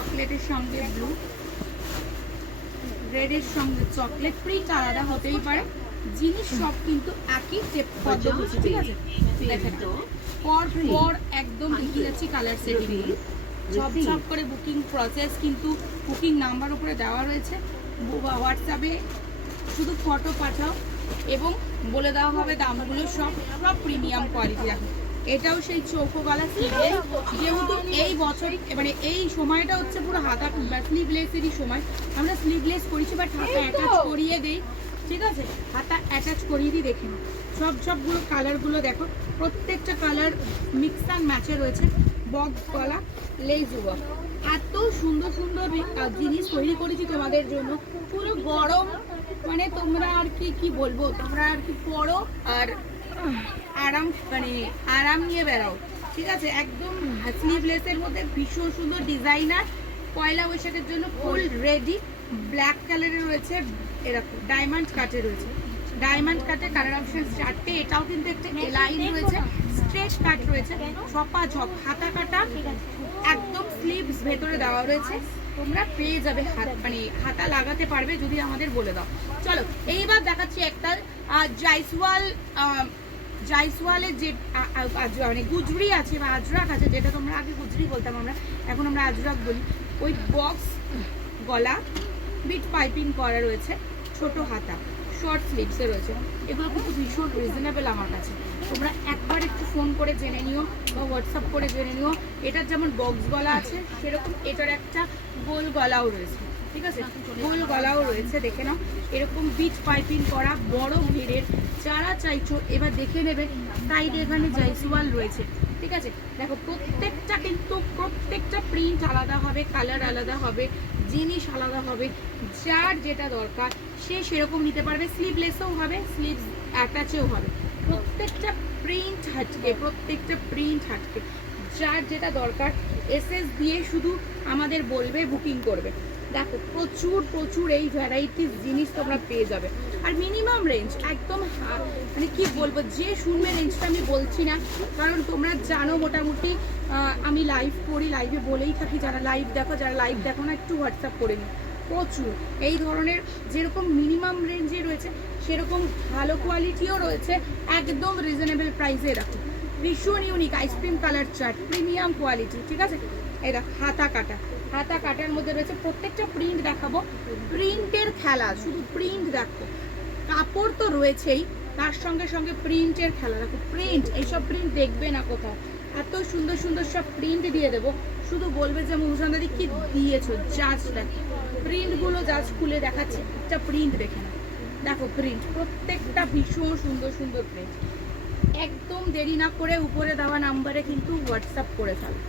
চকলেটের সঙ্গে ব্লু, রেডের সঙ্গে চকলেট, প্রিন্ট আলাদা হতেই পারে, জিনিস সব কিন্তু একই পদ্ধতি, ঠিক আছে? দেখেন পর পর একদম দেখিয়ে যাচ্ছি কালার সেটিং, সব সব করে বুকিং প্রসেস কিন্তু বুকিং নাম্বার উপরে দেওয়া রয়েছে। হোয়াটসঅ্যাপে শুধু ফটো পাঠাও এবং বলে দেওয়া হবে দামগুলো, সব সব প্রিমিয়াম কোয়ালিটি রাখো। এটাও সেই চৌকো গলা স্লিভলেস, যেহেতু এই বছর মানে এই সময়টা হচ্ছে পুরো হাতা স্লিভলেসেরই সময়, আমরা স্লিভলেস করেছি বাট হাতা অ্যাটাচ করিয়ে দিই, ঠিক আছে? হাতা অ্যাটাচ করিয়ে দিই। দেখে নাও সবগুলো কালারগুলো দেখো, প্রত্যেকটা কালার মিক্স অ্যান্ড ম্যাচে রয়েছে। বক্স গলা, লেজ ওয়ার্ক, এত সুন্দর সুন্দর জিনিস তৈরি করেছি তোমাদের জন্য। পুরো গরম মানে তোমরা আর কি বলবো, তোমরা আর কি পরো আর আরাম মানে আরাম নিয়ে বেরাও, ঠিক আছে? একদম স্লিভলেসের মধ্যে ভীষণ সুন্দর ডিজাইনার, পয়লা বৈশাখের জন্য ফুল রেডি। ব্ল্যাক কালারের রয়েছে, এরকম ডায়মন্ড কাটে রয়েছে, ডায়মন্ড কাটে কালার অপশন 4টে। এটাও কিন্তু একটা লাইন রয়েছে, স্ট্রেট কাট রয়েছে, ছপা ঝপ হাতা কাটা, একদম স্লিভস ভেতরে দেওয়া রয়েছে। তোমরা পেয়ে যাবে হাত মানে হাতা লাগাতে পারবে যদি আমাদের বলে দাও। চলো এইবার দেখাচ্ছি একটা জাইসওয়ালের যে মানে গুজরি আছে বা আজরাক আছে, যেটা তোমরা আগে গুজরি বলতাম আমরা, এখন আমরা আজরাক বলি। ওই বক্স গলা, বিট পাইপিং করা রয়েছে, ছোট হাতা, শর্ট স্লিভসে রয়েছে। এগুলো কিন্তু ভীষণ রিজনেবল আমার কাছে। তোমরা একবার একটু ফোন করে জেনে নিও বা হোয়াটসঅ্যাপ করে জেনে নিও। এটার যেমন বক্স গলা আছে সেরকম এটার একটা গোল গলাও রয়েছে, ঠিক আছে? গোল গলাও রয়েছে, দেখে নাও। এরকম বিট পাইপিং করা বড় ঘেরের, যারা চাইছো এবার দেখে নেবে। সাইডে এখানে জাইসওয়াল রয়েছে, ঠিক আছে? দেখো প্রত্যেকটা কিন্তু প্রত্যেকটা প্রিন্ট আলাদা হবে, কালার আলাদা হবে, জিনিস আলাদা হবে। যার যেটা দরকার সে সেরকম নিতে পারবে। স্লিভলেসও হবে, স্লিভস অ্যাটাচেও হবে, প্রত্যেকটা প্রিন্ট হাটকে, প্রত্যেকটা প্রিন্ট হাটকে। যার যেটা দরকার এসএস দিয়ে শুধু আমাদের বলবে, বুকিং করবে। দেখো প্রচুর প্রচুর এই ভ্যারাইটিস জিনিস তোমরা পেয়ে যাবে। আর মিনিমাম রেঞ্জ একদম মানে কি বলবো, যে শুনবে রেঞ্জটা আমি বলছি না, কারণ তোমরা জানো মোটামুটি আমি লাইভ করি, লাইভে বলেই থাকি। যারা লাইভ দেখো, যারা লাইভ দেখো না একটু হোয়াটসঅ্যাপ করে নিও। প্রচুর এই ধরনের যেরকম মিনিমাম রেঞ্জে রয়েছে সেরকম ভালো কোয়ালিটিও রয়েছে, একদম রিজনেবল প্রাইসে। রাখো ভীষণ unique ice cream colour chart, premium quality, ঠিক আছে? এটা হাতা কাটা, হাতা কাটার মধ্যে রয়েছে। প্রত্যেকটা প্রিন্ট দেখাবো, প্রিন্টের খেলা, শুধু প্রিন্ট দেখো। কাপড় তো রয়েছেই, তার সঙ্গে সঙ্গে প্রিন্টের খেলা। দেখো প্রিন্ট, এইসব প্রিন্ট দেখবে না কোথাও। এত সুন্দর সুন্দর সব প্রিন্ট দিয়ে দেবো, শুধু বলবে যে মুহসান দাদি কি দিয়েছো। জাজ দেখো প্রিন্টগুলো, জাজ খুলে দেখাচ্ছি, একটা প্রিন্ট দেখে না। দেখো প্রিন্ট প্রত্যেকটা ভীষণ সুন্দর সুন্দর প্রিন্ট। একদম দেরি না করে উপরে দেওয়া নাম্বারে কিন্তু হোয়াটসঅ্যাপ করে ফেলো।